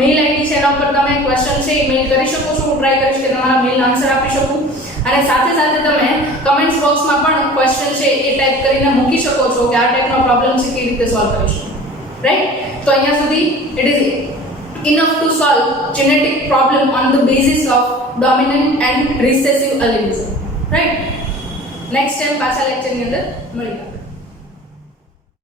મેઇલ આઈડી છે એના ઉપર તમે ક્વેશ્ચન છે એ મેઇલ કરી શકો છો. હું ટ્રાય કરીશ કે તમારા મેઇલ આન્સર આપી શકું, અને સાથે સાથે તમે કમેન્ટ્સ બોક્સમાં પણ ક્વેશ્ચન છે એ ટાઈપ કરીને મૂકી શકો છો કે આ ટાઈપનો પ્રોબ્લેમ છે કેવી રીતે સોલ્વ કરીશું, રાઈટ. તો અહીંયા સુધી it is enough to solve genetic problem on the basis of dominant and recessive alleles, right. next time પાછા લેક્ચરની અંદર મળીએ.